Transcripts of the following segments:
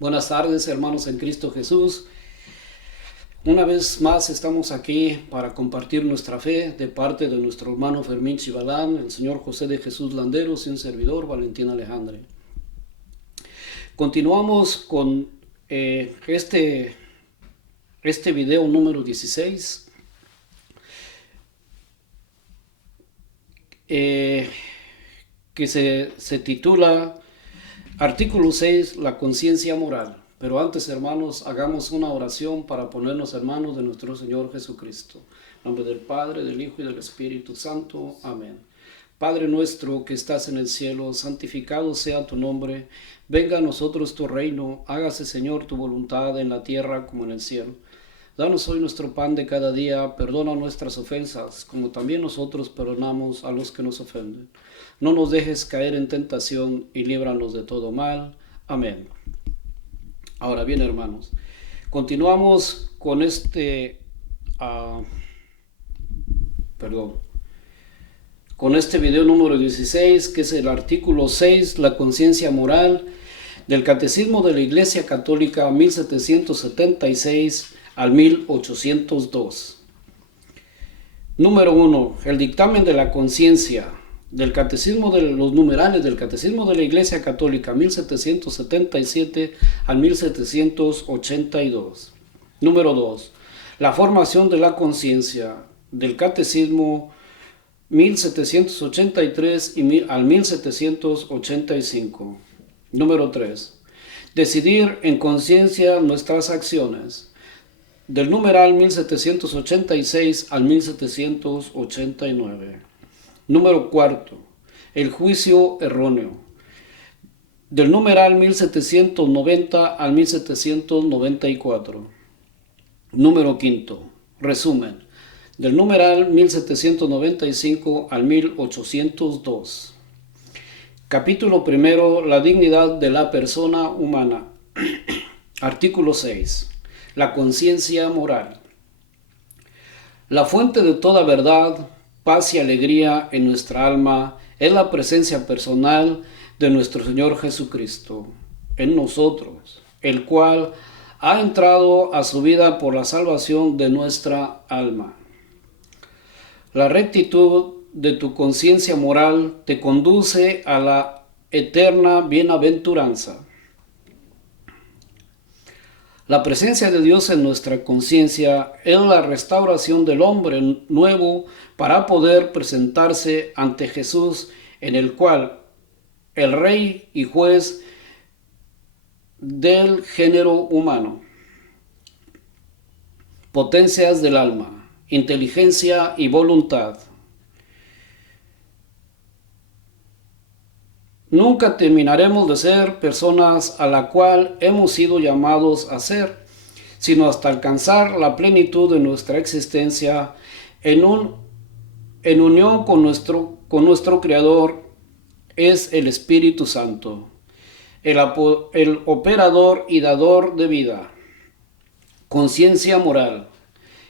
Buenas tardes, hermanos en Cristo Jesús. Una vez más estamos aquí para compartir nuestra fe de parte de nuestro hermano Fermín Chivalán, el señor José de Jesús Landeros y un servidor, Valentín Alejandre. Continuamos con este video número 16, que se titula Artículo 6, la conciencia moral. Pero antes, hermanos, hagamos una oración para ponernos hermanos de nuestro Señor Jesucristo. En nombre del Padre, del Hijo y del Espíritu Santo. Amén. Padre nuestro que estás en el cielo, santificado sea tu nombre. Venga a nosotros tu reino. Hágase, Señor, tu voluntad en la tierra como en el cielo. Danos hoy nuestro pan de cada día. Perdona nuestras ofensas, como también nosotros perdonamos a los que nos ofenden. No nos dejes caer en tentación y líbranos de todo mal. Amén. Ahora bien, hermanos, continuamos con con este video número 16, que es el artículo 6, la conciencia moral, del Catecismo de la Iglesia Católica 1776 al 1802. Número 1. El dictamen de la conciencia del Catecismo de los numerales del Catecismo de la Iglesia Católica 1777 al 1782. Número 2. La formación de la conciencia del Catecismo 1783 al 1785. Número 3. Decidir en conciencia nuestras acciones, del numeral 1786 al 1789. Número 4. El juicio erróneo, del numeral 1790 al 1794. Número 5. Resumen, del numeral 1795 al 1802. Capítulo 1. La dignidad de la persona humana. Artículo 6. La conciencia moral. La fuente de toda verdad, paz y alegría en nuestra alma es la presencia personal de nuestro Señor Jesucristo en nosotros, el cual ha entrado a su vida por la salvación de nuestra alma. La rectitud de tu conciencia moral te conduce a la eterna bienaventuranza. La presencia de Dios en nuestra conciencia es la restauración del hombre nuevo para poder presentarse ante Jesús, en el cual el Rey y Juez del género humano, potencias del alma, inteligencia y voluntad, nunca terminaremos de ser personas a la cual hemos sido llamados a ser, sino hasta alcanzar la plenitud de nuestra existencia en unión con nuestro Creador, es el Espíritu Santo, el operador y dador de vida. Conciencia moral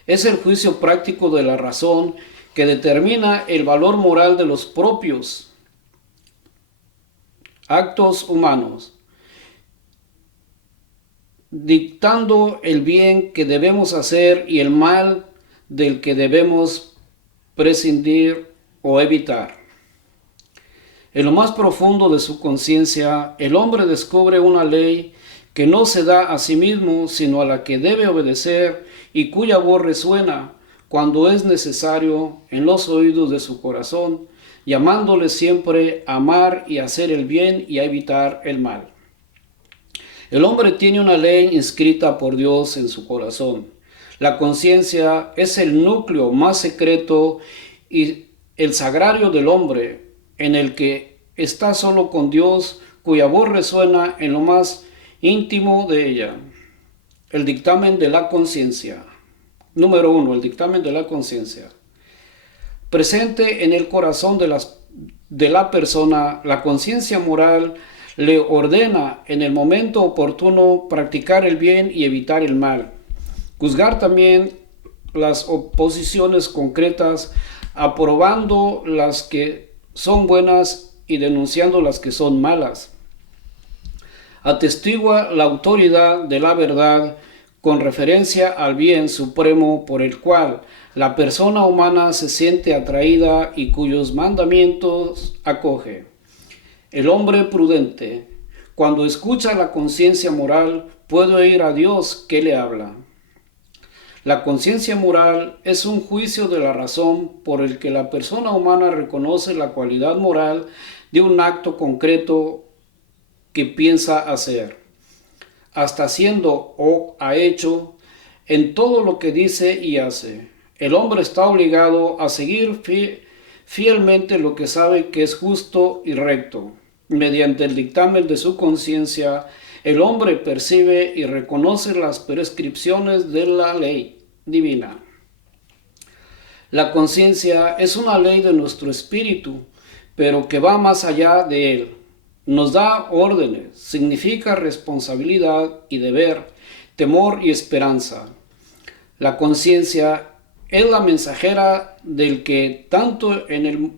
es el juicio práctico de la razón que determina el valor moral de los propios actos humanos, dictando el bien que debemos hacer y el mal del que debemos prescindir o evitar. En lo más profundo de su conciencia, el hombre descubre una ley que no se da a sí mismo, sino a la que debe obedecer y cuya voz resuena cuando es necesario en los oídos de su corazón, llamándole siempre a amar y a hacer el bien y a evitar el mal. El hombre tiene una ley inscrita por Dios en su corazón. La conciencia es el núcleo más secreto y el sagrario del hombre, en el que está solo con Dios, cuya voz resuena en lo más íntimo de ella. El dictamen de la conciencia. Número 1. El dictamen de la conciencia. Presente en el corazón de la persona, la conciencia moral le ordena en el momento oportuno practicar el bien y evitar el mal. Juzgar también las oposiciones concretas, aprobando las que son buenas y denunciando las que son malas. atestigua la autoridad de la verdad con referencia al bien supremo por el cual la persona humana se siente atraída y cuyos mandamientos acoge. El hombre prudente, cuando escucha la conciencia moral, puede oír a Dios que le habla. La conciencia moral es un juicio de la razón por el que la persona humana reconoce la cualidad moral de un acto concreto que piensa hacer, hasta haciendo o ha hecho en todo lo que dice y hace. El hombre está obligado a seguir fielmente lo que sabe que es justo y recto. Mediante el dictamen de su conciencia, el hombre percibe y reconoce las prescripciones de la ley divina. La conciencia es una ley de nuestro espíritu, pero que va más allá de él. Nos da órdenes, significa responsabilidad y deber, temor y esperanza. La conciencia es la mensajera del que tanto en el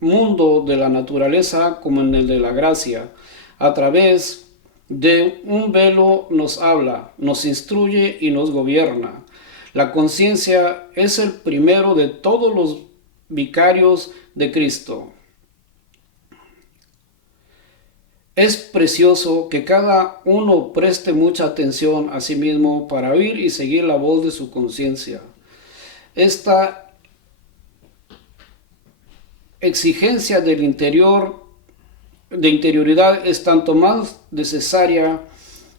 mundo de la naturaleza como en el de la gracia, a través de un velo nos habla, nos instruye y nos gobierna. La conciencia es el primero de todos los vicarios de Cristo. Es precioso que cada uno preste mucha atención a sí mismo para oír y seguir la voz de su conciencia. Esta exigencia de interioridad es tanto más necesaria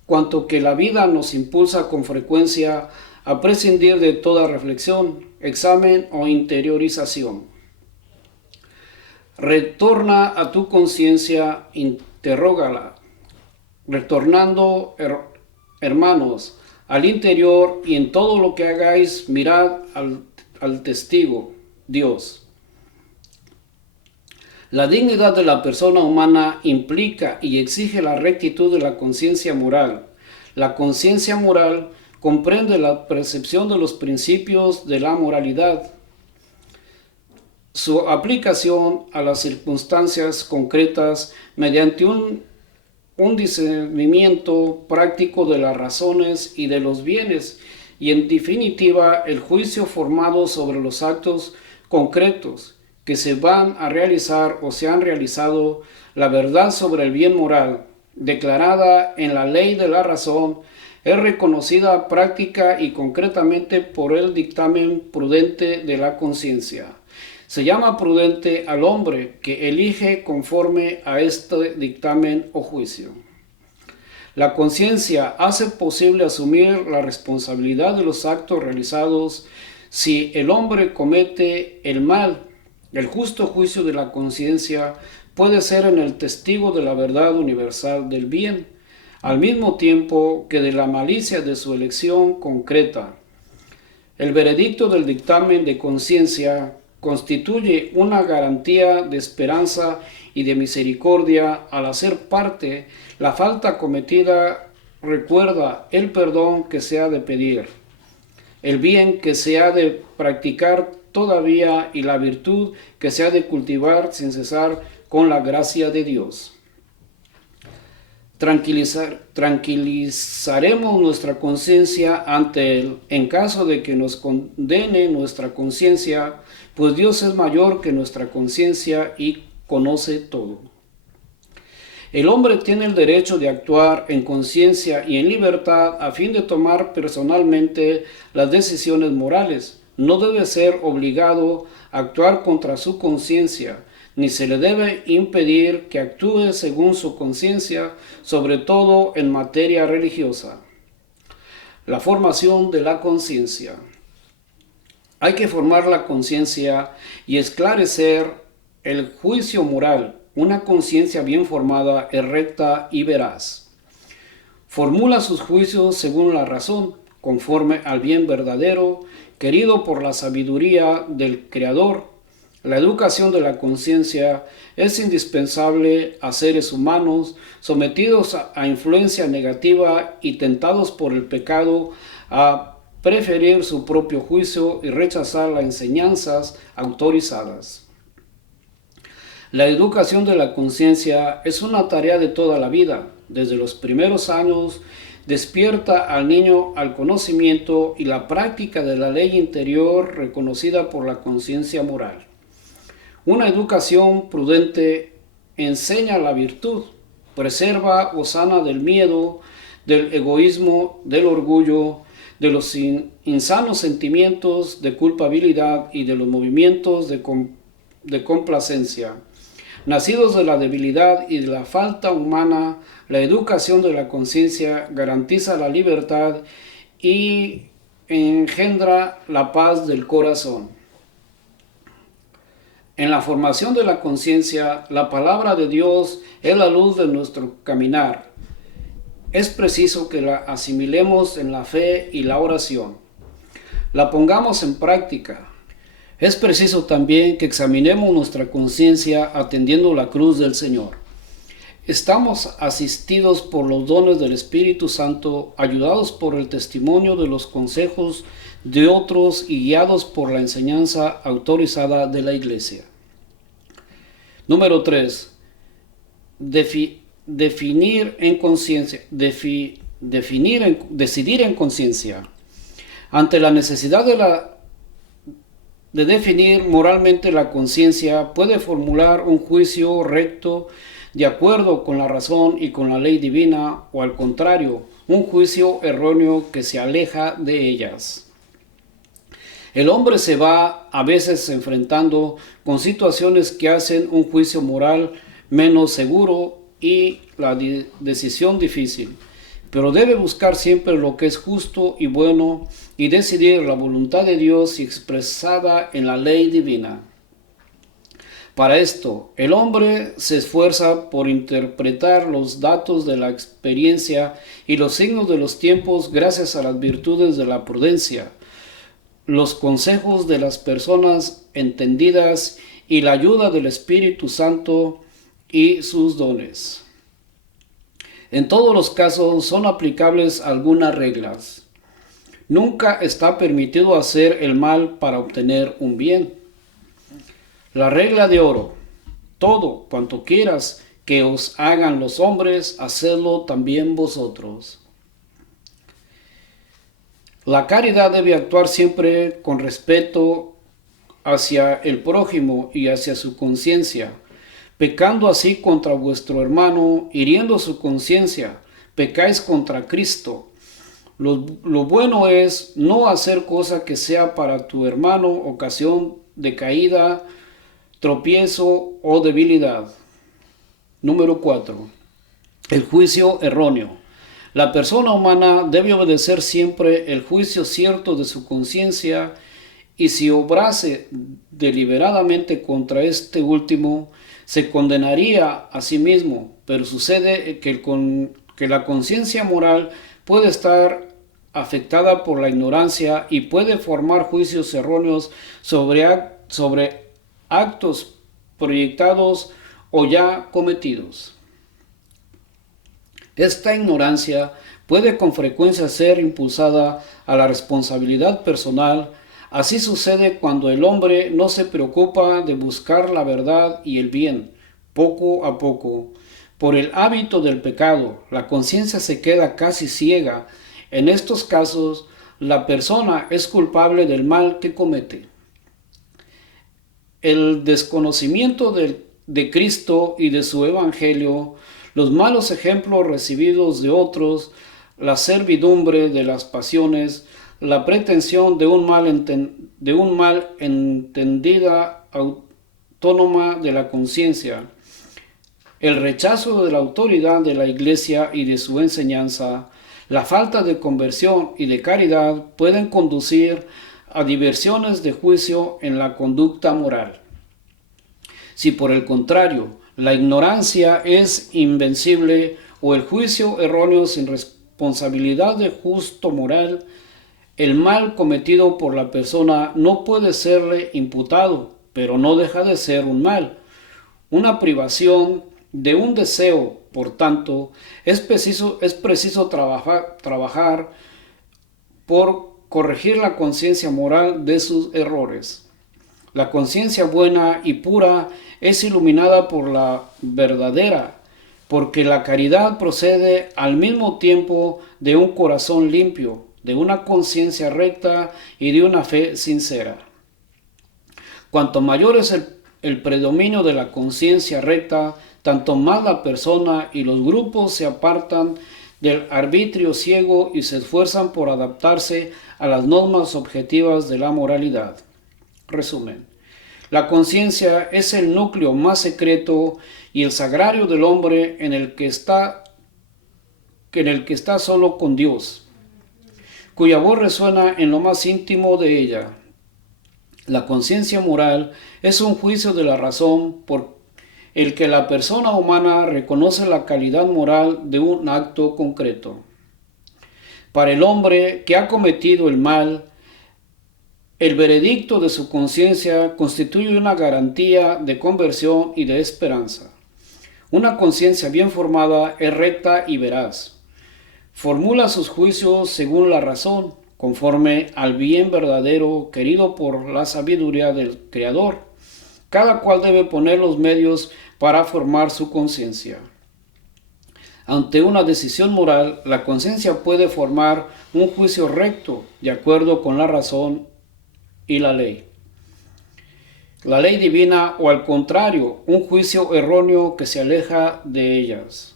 cuanto que la vida nos impulsa con frecuencia a prescindir de toda reflexión, examen o interiorización. Retorna a tu conciencia, interrógala. Retornando, hermanos, al interior y en todo lo que hagáis, mirad al testigo, Dios. La dignidad de la persona humana implica y exige la rectitud de la conciencia moral. La conciencia moral comprende la percepción de los principios de la moralidad, su aplicación a las circunstancias concretas mediante un discernimiento práctico de las razones y de los bienes, y en definitiva el juicio formado sobre los actos concretos que se van a realizar o se han realizado, la verdad sobre el bien moral, declarada en la ley de la razón, es reconocida práctica y concretamente por el dictamen prudente de la conciencia. Se llama prudente al hombre que elige conforme a este dictamen o juicio. La conciencia hace posible asumir la responsabilidad de los actos realizados. Si el hombre comete el mal, el justo juicio de la conciencia puede ser en el testigo de la verdad universal del bien, al mismo tiempo que de la malicia de su elección concreta. El veredicto del dictamen de conciencia constituye una garantía de esperanza y de misericordia. Al hacer parte, la falta cometida recuerda el perdón que se ha de pedir, el bien que se ha de practicar todavía y la virtud que se ha de cultivar sin cesar con la gracia de Dios. Tranquilizaremos nuestra conciencia ante Él en caso de que nos condene nuestra conciencia, pues Dios es mayor que nuestra conciencia y conoce todo. El hombre tiene el derecho de actuar en conciencia y en libertad a fin de tomar personalmente las decisiones morales. No debe ser obligado a actuar contra su conciencia, ni se le debe impedir que actúe según su conciencia, sobre todo en materia religiosa. La formación de la conciencia. Hay que formar la conciencia y esclarecer el juicio moral. Una conciencia bien formada es recta y veraz. Formula sus juicios según la razón, conforme al bien verdadero, querido por la sabiduría del Creador. La educación de la conciencia es indispensable a seres humanos sometidos a influencia negativa y tentados por el pecado a preferir su propio juicio y rechazar las enseñanzas autorizadas. La educación de la conciencia es una tarea de toda la vida. desde los primeros años, despierta al niño al conocimiento y la práctica de la ley interior reconocida por la conciencia moral. Una educación prudente enseña la virtud, preserva o sana del miedo, del egoísmo, del orgullo, de los insanos sentimientos de culpabilidad y de los movimientos de complacencia. Nacidos de la debilidad y de la falta humana, la educación de la conciencia garantiza la libertad y engendra la paz del corazón. En la formación de la conciencia, la palabra de Dios es la luz de nuestro caminar. Es preciso que la asimilemos en la fe y la oración. La pongamos en práctica. Es preciso también que examinemos nuestra conciencia atendiendo la cruz del Señor. Estamos asistidos por los dones del Espíritu Santo, ayudados por el testimonio de los consejos de otros y guiados por la enseñanza autorizada de la Iglesia. Número 3. Decidir en conciencia. Ante la necesidad de definir moralmente la conciencia, puede formular un juicio recto de acuerdo con la razón y con la ley divina, o al contrario, un juicio erróneo que se aleja de ellas. El hombre se va a veces enfrentando con situaciones que hacen un juicio moral menos seguro y la decisión difícil, pero debe buscar siempre lo que es justo y bueno y decidir la voluntad de Dios expresada en la ley divina. Para esto, el hombre se esfuerza por interpretar los datos de la experiencia y los signos de los tiempos gracias a las virtudes de la prudencia, los consejos de las personas entendidas y la ayuda del Espíritu Santo y sus dones. En todos los casos son aplicables algunas reglas. Nunca está permitido hacer el mal para obtener un bien. La regla de oro: todo cuanto quieras que os hagan los hombres, hacedlo también vosotros. La caridad debe actuar siempre con respeto hacia el prójimo y hacia su conciencia, pecando así contra vuestro hermano, hiriendo su conciencia, pecáis contra Cristo. Lo bueno es no hacer cosa que sea para tu hermano ocasión de caída, tropiezo o debilidad. Número 4. El juicio erróneo. La persona humana debe obedecer siempre el juicio cierto de su conciencia, y si obrase deliberadamente contra este último, se condenaría a sí mismo, pero sucede que la conciencia moral puede estar afectada por la ignorancia y puede formar juicios erróneos sobre actos proyectados o ya cometidos. Esta ignorancia puede con frecuencia ser impulsada a la responsabilidad personal. Así sucede cuando el hombre no se preocupa de buscar la verdad y el bien. Poco a poco, por el hábito del pecado, la conciencia se queda casi ciega. En estos casos, la persona es culpable del mal que comete. El desconocimiento de Cristo y de su Evangelio, los malos ejemplos recibidos de otros, la servidumbre de las pasiones, la pretensión de un mal entendida autónoma de la conciencia, el rechazo de la autoridad de la Iglesia y de su enseñanza, la falta de conversión y de caridad pueden conducir a diversiones de juicio en la conducta moral. Si por el contrario, la ignorancia es invencible o el juicio erróneo sin responsabilidad de justo moral, el mal cometido por la persona no puede serle imputado, pero no deja de ser un mal, una privación de un deseo. Por tanto, es preciso trabajar por corregir la conciencia moral de sus errores. La conciencia buena y pura es iluminada por la verdadera porque la caridad procede al mismo tiempo de un corazón limpio, de una conciencia recta y de una fe sincera. Cuanto mayor es el predominio de la conciencia recta, tanto más la persona y los grupos se apartan del arbitrio ciego y se esfuerzan por adaptarse a las normas objetivas de la moralidad. Resumen. La conciencia es el núcleo más secreto y el sagrario del hombre en el que está solo con Dios, cuya voz resuena en lo más íntimo de ella. La conciencia moral es un juicio de la razón por el que la persona humana reconoce la calidad moral de un acto concreto. Para el hombre que ha cometido el mal, el veredicto de su conciencia constituye una garantía de conversión y de esperanza. Una conciencia bien formada es recta y veraz. Formula sus juicios según la razón, conforme al bien verdadero querido por la sabiduría del Creador. Cada cual debe poner los medios para formar su conciencia. Ante una decisión moral, la conciencia puede formar un juicio recto, de acuerdo con la razón y la ley divina, o al contrario, un juicio erróneo que se aleja de ellas.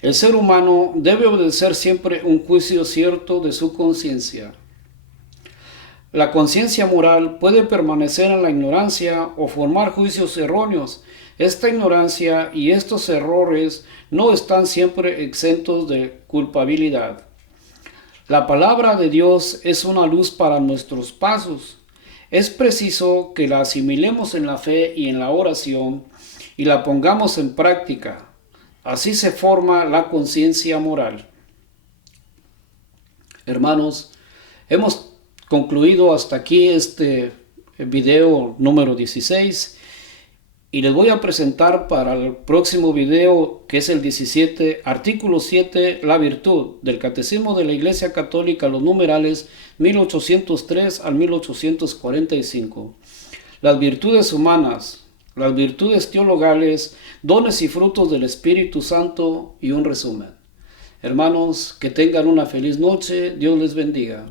El ser humano debe obedecer siempre un juicio cierto de su conciencia. La conciencia moral puede permanecer en la ignorancia o formar juicios erróneos. Esta ignorancia y estos errores no están siempre exentos de culpabilidad. La palabra de Dios es una luz para nuestros pasos. Es preciso que la asimilemos en la fe y en la oración y la pongamos en práctica. Así se forma la conciencia moral. Hermanos, hemos concluido hasta aquí este video número 16 y les voy a presentar para el próximo video, que es el 17, artículo 7, la virtud del Catecismo de la Iglesia Católica, los numerales 1803 al 1845. Las virtudes humanas, las virtudes teologales, dones y frutos del Espíritu Santo y un resumen. Hermanos, que tengan una feliz noche. Dios les bendiga.